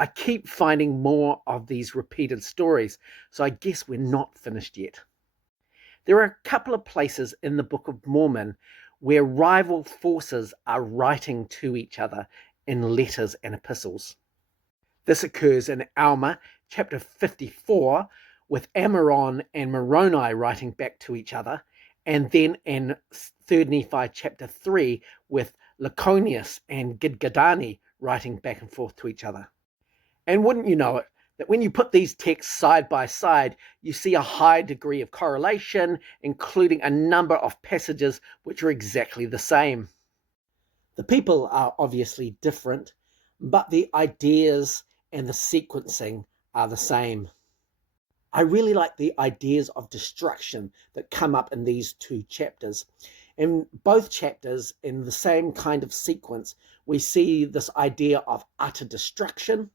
I keep finding more of these repeated stories, so I guess we're not finished yet. There are a couple of places in the Book of Mormon where rival forces are writing to each other in letters and epistles. This occurs in Alma, chapter 54, with Ammoron and Moroni writing back to each other, and then in 3 Nephi chapter 3 with Laconius and Gidgadani writing back and forth to each other. And wouldn't you know it, that when you put these texts side by side, you see a high degree of correlation, including a number of passages which are exactly the same. The people are obviously different, but the ideas and the sequencing are the same. I really like the ideas of destruction that come up in these two chapters. In both chapters, in the same kind of sequence, we see this idea of utter destruction,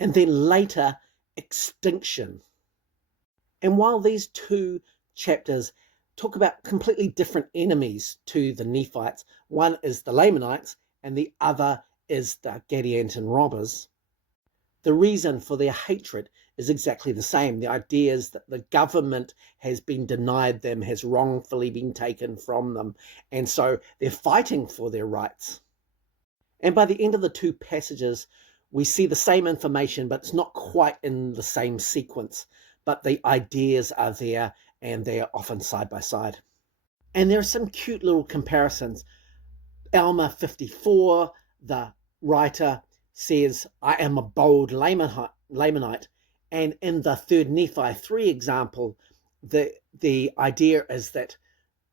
and then later extinction. And while these two chapters talk about completely different enemies to the Nephites, one is the Lamanites and the other is the Gadianton robbers, the reason for their hatred is exactly the same. The idea is that the government has been denied them, has wrongfully been taken from them, and so they're fighting for their rights. And by the end of the two passages, we see the same information, but it's not quite in the same sequence. But the ideas are there, and they are often side by side. And there are some cute little comparisons. Alma 54, the writer says, I am a bold Lamanite. And in the 3 Nephi 3 example, the idea is that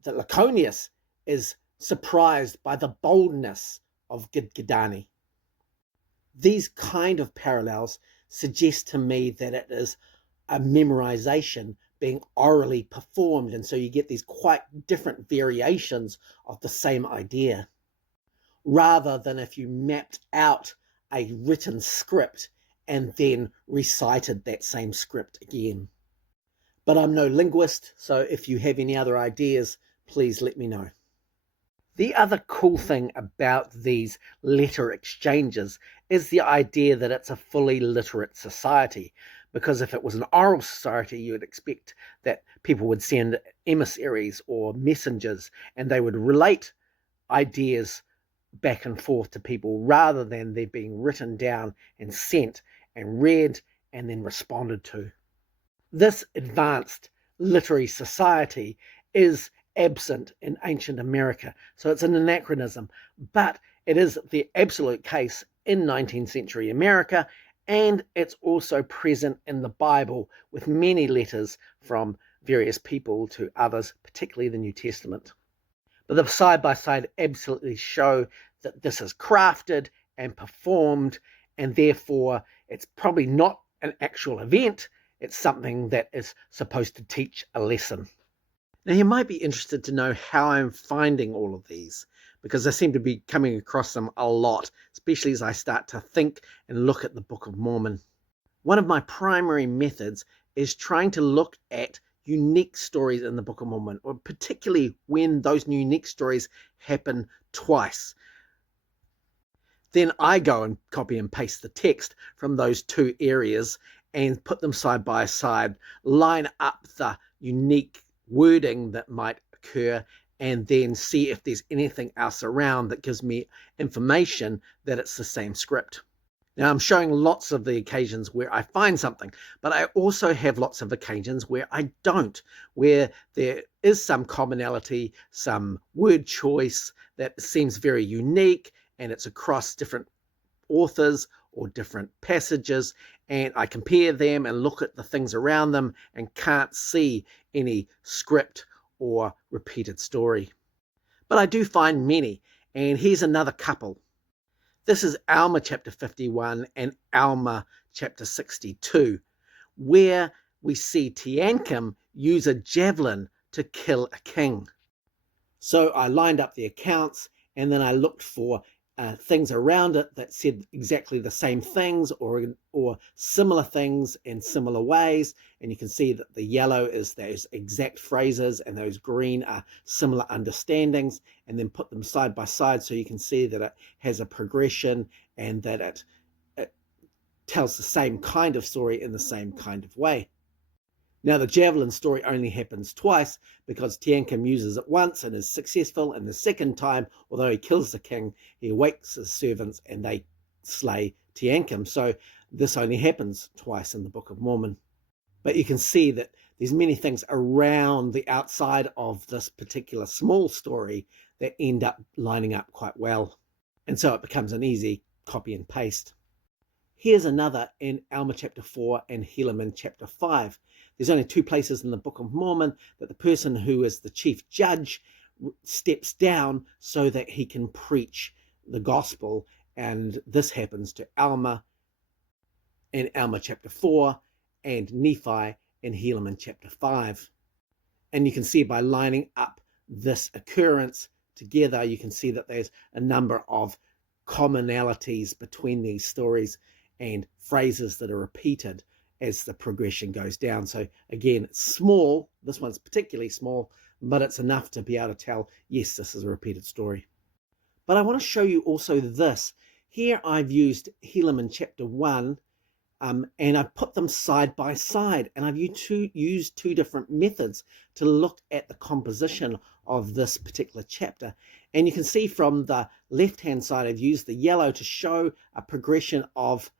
Laconius is surprised by the boldness of Gidgadani. These kind of parallels suggest to me that it is a memorization being orally performed, and so you get these quite different variations of the same idea, rather than if you mapped out a written script and then recited that same script again. But I'm no linguist, so if you have any other ideas, please let me know. The other cool thing about these letter exchanges is the idea that it's a fully literate society, because if it was an oral society, you would expect that people would send emissaries or messengers and they would relate ideas back and forth to people rather than they being written down and sent and read and then responded to. This advanced literary society is absent in ancient America, so it's an anachronism, but it is the absolute case in 19th century America, and it's also present in the Bible with many letters from various people to others, particularly the New Testament. But the side-by-side absolutely show that this is crafted and performed, and therefore it's probably not an actual event, it's something that is supposed to teach a lesson. Now, you might be interested to know how I'm finding all of these, because I seem to be coming across them a lot, especially as I start to think and look at the Book of Mormon. One of my primary methods is trying to look at unique stories in the Book of Mormon, or particularly when those unique stories happen twice. Then I go and copy and paste the text from those two areas and put them side by side, line up the unique wording that might occur, and then see if there's anything else around that gives me information that it's the same script. Now, I'm showing lots of the occasions where I find something, but I also have lots of occasions where I don't, where there is some commonality, some word choice that seems very unique, and it's across different authors or different passages, and I compare them and look at the things around them and can't see any script or repeated story. But I do find many, and here's another couple. This is Alma chapter 51 and Alma chapter 62, where we see Teancum use a javelin to kill a king. So I lined up the accounts, and then I looked for things around it that said exactly the same things or similar things in similar ways. And you can see that the yellow is those exact phrases and those green are similar understandings, and then put them side by side so you can see that it has a progression and that it tells the same kind of story in the same kind of way. Now, the javelin story only happens twice because Tiankim uses it once and is successful, and the second time, although he kills the king, he awakes his servants and they slay Tiankim. So this only happens twice in the Book of Mormon. But you can see that there's many things around the outside of this particular small story that end up lining up quite well. And so it becomes an easy copy and paste. Here's another in Alma chapter 4 and Helaman chapter 5. There's only two places in the Book of Mormon that the person who is the chief judge steps down so that he can preach the gospel. And this happens to Alma in Alma chapter 4 and Nephi in Helaman chapter 5. And you can see by lining up this occurrence together, you can see that there's a number of commonalities between these stories and phrases that are repeated as the progression goes down. So again, it's small. This one's particularly small, but it's enough to be able to tell, yes, this is a repeated story. But I want to show you also this. Here I've used Helaman chapter 1, and I've put them side by side, and I've used two different methods to look at the composition of this particular chapter. And you can see from the left-hand side, I've used the yellow to show a progression of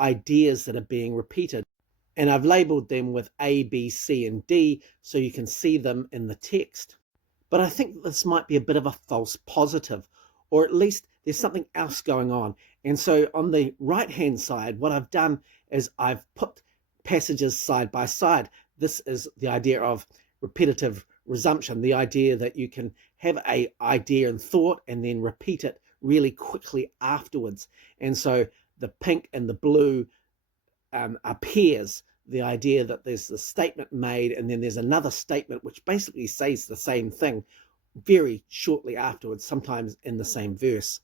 ideas that are being repeated. And I've labeled them with A, B, C, and D so you can see them in the text. But I think this might be a bit of a false positive, or at least there's something else going on. And so on the right-hand side, what I've done is I've put passages side by side. This is the idea of repetitive resumption, the idea that you can have an idea and thought and then repeat it really quickly afterwards. And so the pink and the blue are pairs, the idea that there's the statement made and then there's another statement which basically says the same thing very shortly afterwards, sometimes in the same verse.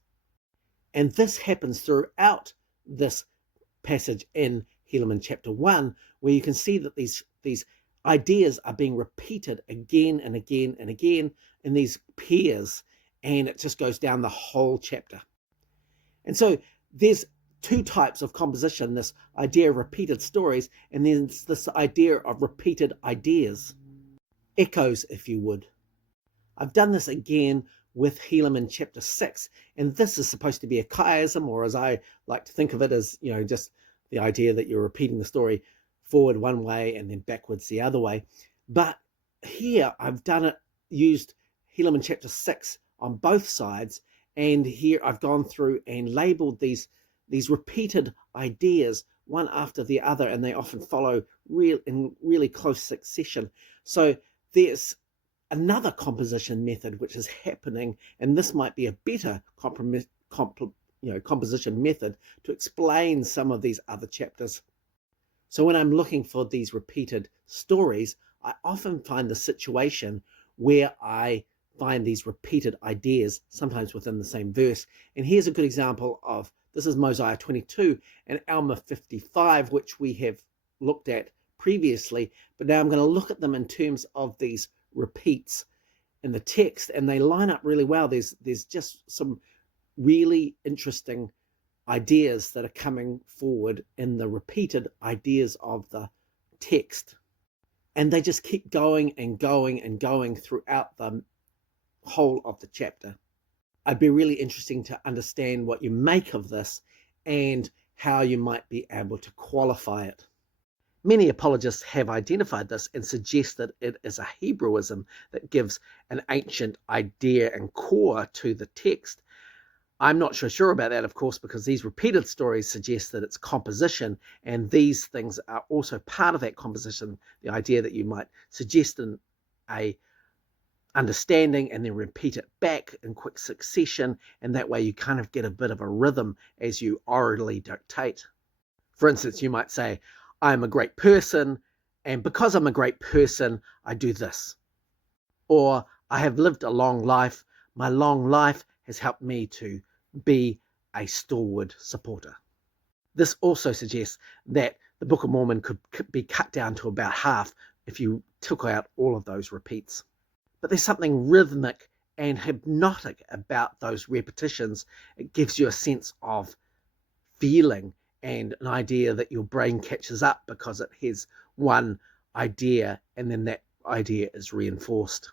And this happens throughout this passage in Helaman chapter 1, where you can see that these ideas are being repeated again and again and again in these pairs, and it just goes down the whole chapter. And so there's two types of composition, this idea of repeated stories, and then this idea of repeated ideas, echoes, if you would. I've done this again with Helaman chapter 6, and this is supposed to be a chiasm, or as I like to think of it as, just the idea that you're repeating the story forward one way and then backwards the other way. But here I've used Helaman chapter 6 on both sides, and here I've gone through and labeled these repeated ideas one after the other, and they often follow in really close succession. So there's another composition method which is happening, and this might be a better composition method to explain some of these other chapters. So when I'm looking for these repeated stories, I often find the situation where I find these repeated ideas, sometimes within the same verse. And here's a good example of, this is Mosiah 22 and Alma 55, which we have looked at previously, but now I'm going to look at them in terms of these repeats in the text, and they line up really well. There's just some really interesting ideas that are coming forward in the repeated ideas of the text, and they just keep going and going and going throughout the whole of the chapter. It'd be really interesting to understand what you make of this and how you might be able to qualify it. Many apologists have identified this and suggest that it is a Hebrewism that gives an ancient idea and core to the text. I'm not so sure about that, of course, because these repeated stories suggest that it's composition, and these things are also part of that composition, the idea that you might suggest a understanding and then repeat it back in quick succession, and that way you kind of get a bit of a rhythm as you orally dictate. For instance, you might say, I'm a great person, and because I'm a great person, I do this. Or, I have lived a long life. My long life has helped me to be a stalwart supporter. This also suggests that the Book of Mormon could be cut down to about half if you took out all of those repeats. But there's something rhythmic and hypnotic about those repetitions. It gives you a sense of feeling and an idea that your brain catches up because it has one idea and then that idea is reinforced.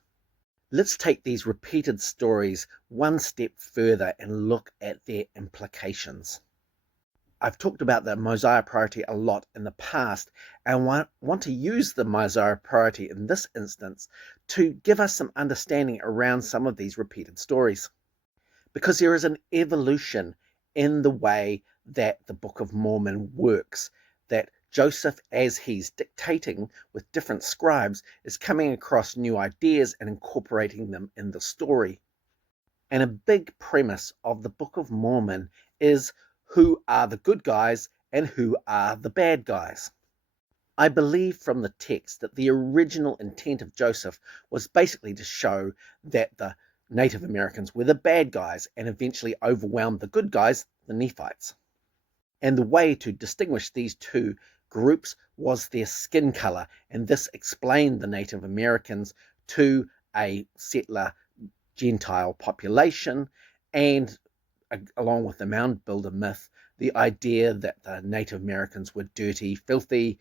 Let's take these repeated stories one step further and look at their implications. I've talked about the Mosiah priority a lot in the past, and want to use the Mosiah priority in this instance to give us some understanding around some of these repeated stories. Because there is an evolution in the way that the Book of Mormon works, that Joseph, as he's dictating with different scribes, is coming across new ideas and incorporating them in the story. And a big premise of the Book of Mormon is who are the good guys and who are the bad guys. I believe from the text that the original intent of Joseph was basically to show that the Native Americans were the bad guys and eventually overwhelmed the good guys, the Nephites. And the way to distinguish these two groups was their skin color, and this explained the Native Americans to a settler Gentile population, and along with the mound builder myth, the idea that the Native Americans were dirty, filthy,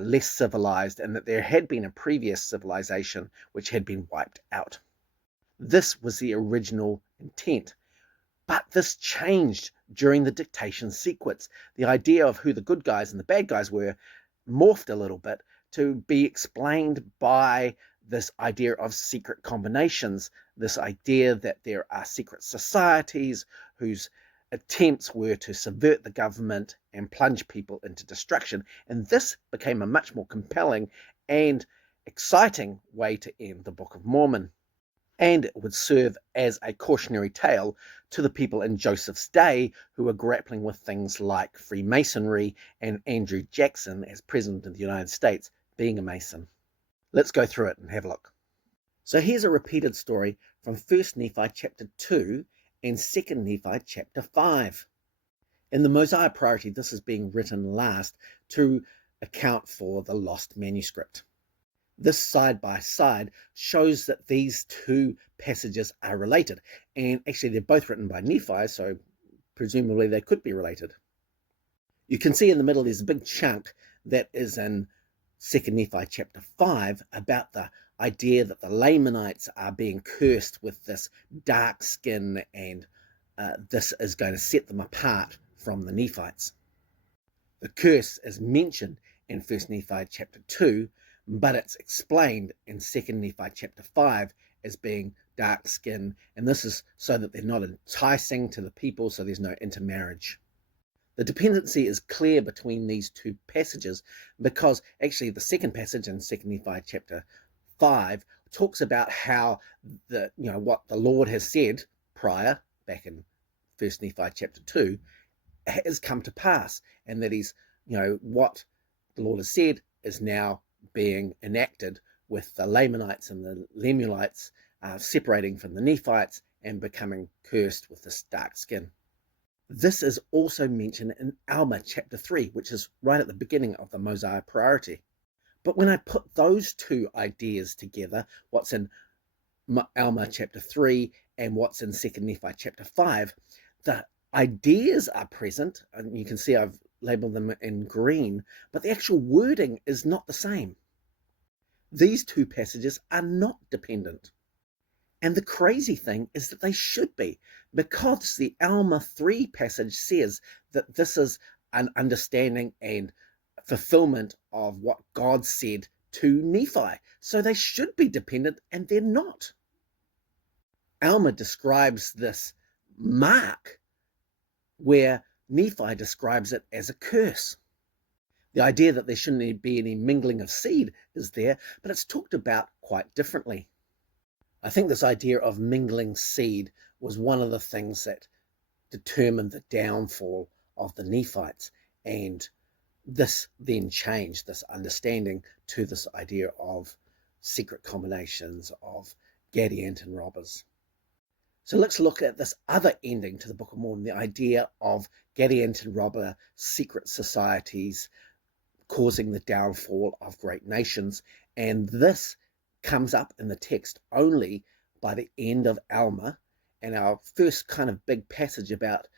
less civilized, and that there had been a previous civilization which had been wiped out. This was the original intent. But this changed during the dictation sequence. The idea of who the good guys and the bad guys were morphed a little bit to be explained by this idea of secret combinations, this idea that there are secret societies whose attempts were to subvert the government and plunge people into destruction. And this became a much more compelling and exciting way to end the Book of Mormon. And it would serve as a cautionary tale to the people in Joseph's day who were grappling with things like Freemasonry and Andrew Jackson as President of the United States being a Mason. Let's go through it and have a look. So here's a repeated story from 1 Nephi chapter 2 and 2 Nephi chapter 5. In the Mosiah priority, this is being written last to account for the lost manuscript. This side by side shows that these two passages are related, and actually they're both written by Nephi, so presumably they could be related. You can see in the middle there's a big chunk that is in 2 Nephi chapter 5 about the idea that the Lamanites are being cursed with this dark skin, and this is going to set them apart from the Nephites. The curse is mentioned in 1 Nephi chapter 2, but it's explained in 2 Nephi chapter 5 as being dark skin, and this is so that they're not enticing to the people, so there's no intermarriage. The dependency is clear between these two passages because actually the second passage in 2 Nephi chapter 5 talks about how what the Lord has said prior, back in 1 Nephi chapter 2, has come to pass, and that is, what the Lord has said is now being enacted with the Lamanites and the Lemuelites separating from the Nephites and becoming cursed with this dark skin. This is also mentioned in Alma chapter 3, which is right at the beginning of the Mosiah priority. But when I put those two ideas together, what's in Alma chapter 3 and what's in 2 Nephi chapter 5, the ideas are present, and you can see I've labeled them in green, but the actual wording is not the same. These two passages are not dependent. And the crazy thing is that they should be, because the Alma 3 passage says that this is an understanding and fulfillment of what God said to Nephi. So they should be dependent, and they're not. Alma describes this mark where Nephi describes it as a curse. The idea that there shouldn't be any mingling of seed is there, but it's talked about quite differently. I think this idea of mingling seed was one of the things that determined the downfall of the Nephites, and this then changed this understanding to this idea of secret combinations of Gadianton robbers. So let's look at this other ending to the Book of Mormon, the idea of Gadianton robber secret societies causing the downfall of great nations. And this comes up in the text only by the end of Alma. And our first kind of big passage about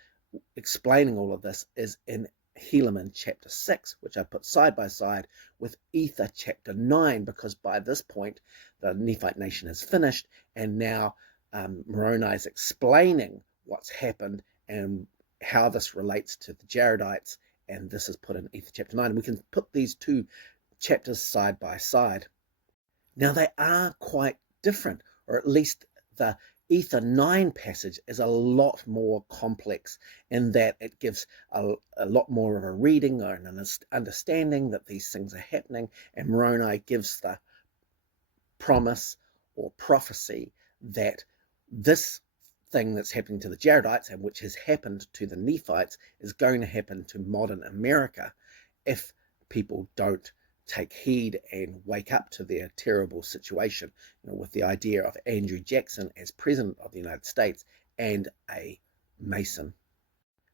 explaining all of this is in Helaman chapter 6, which I put side by side with Ether chapter 9, because by this point the Nephite nation has finished, and now Moroni is explaining what's happened and how this relates to the Jaredites, and this is put in Ether chapter 9. And we can put these two chapters side by side. Now they are quite different, or at least the Ether 9 passage is a lot more complex in that it gives a lot more of a reading or an understanding that these things are happening, and Moroni gives the promise or prophecy that this thing that's happening to the Jaredites, and which has happened to the Nephites, is going to happen to modern America if people don't take heed and wake up to their terrible situation, with the idea of Andrew Jackson as President of the United States and a Mason.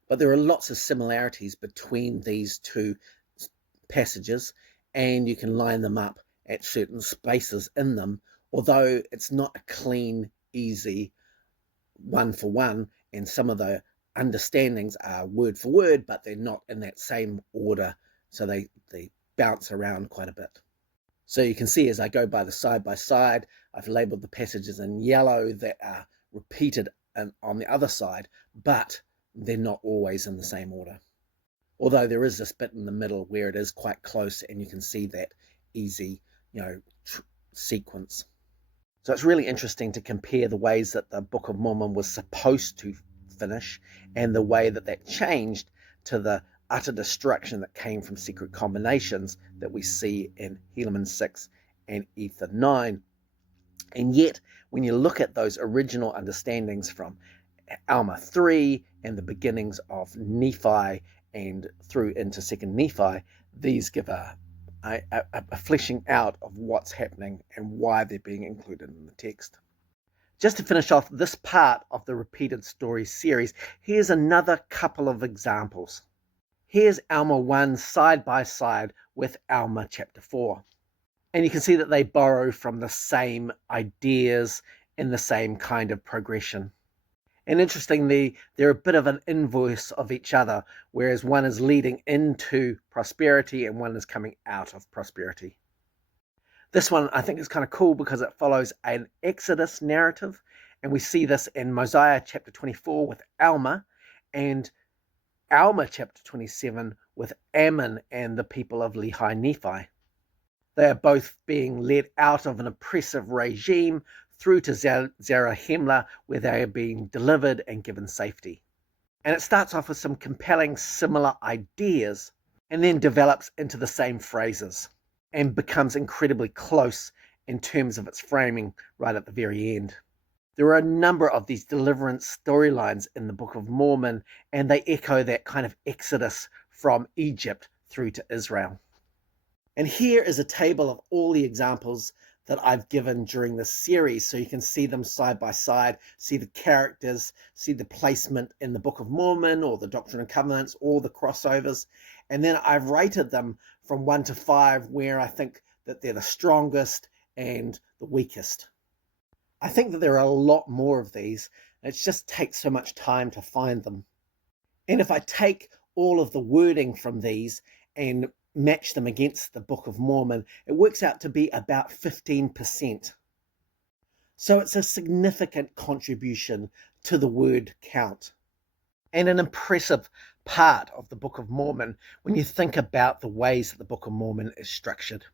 But there are lots of similarities between these two passages, and you can line them up at certain spaces in them, although it's not a clean, easy one for one, and some of the understandings are word for word, but they're not in that same order, so they bounce around quite a bit. So you can see as I go by side, I've labeled the passages in yellow that are repeated on the other side, but they're not always in the same order. Although there is this bit in the middle where it is quite close, and you can see that easy, sequence. So it's really interesting to compare the ways that the Book of Mormon was supposed to finish and the way that that changed to the utter destruction that came from secret combinations that we see in Helaman 6 and Ether 9. And yet, when you look at those original understandings from Alma 3 and the beginnings of Nephi and through into 2nd Nephi, these give a fleshing out of what's happening and why they're being included in the text. Just to finish off this part of the Repeated Stories series, here's another couple of examples. Here's Alma 1 side by side with Alma chapter 4. And you can see that they borrow from the same ideas in the same kind of progression. And interestingly, they're a bit of an inverse of each other, whereas one is leading into prosperity and one is coming out of prosperity. This one I think is kind of cool because it follows an Exodus narrative, and we see this in Mosiah chapter 24 with Alma, and Alma chapter 27 with Ammon and the people of Lehi Nephi. They are both being led out of an oppressive regime through to Zarahemla, where they are being delivered and given safety. And it starts off with some compelling similar ideas and then develops into the same phrases and becomes incredibly close in terms of its framing right at the very end. There are a number of these deliverance storylines in the Book of Mormon, and they echo that kind of exodus from Egypt through to Israel. And here is a table of all the examples that I've given during this series, so you can see them side by side, see the characters, see the placement in the Book of Mormon or the Doctrine and Covenants, all the crossovers. And then I've rated them from 1 to 5, where I think that they're the strongest and the weakest. I think that there are a lot more of these. It just takes so much time to find them. And if I take all of the wording from these and match them against the Book of Mormon, it works out to be about 15%. So it's a significant contribution to the word count, and an impressive part of the Book of Mormon when you think about the ways that the Book of Mormon is structured.